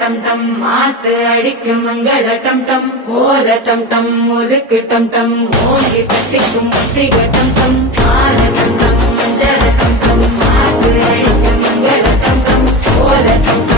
டம் டம் மாத்து அடிக்கும் மங்கள டம் டம் ஓல டம் டம் ஒதுக்கு டம் டம் ஓங்கி தட்டிக்கும் ஒத்திக டம் டம் மால டம் டம் மஞ்சள டம் டம் மாத்து அடிக்கும் மங்கள டம் டம் ஓல டம்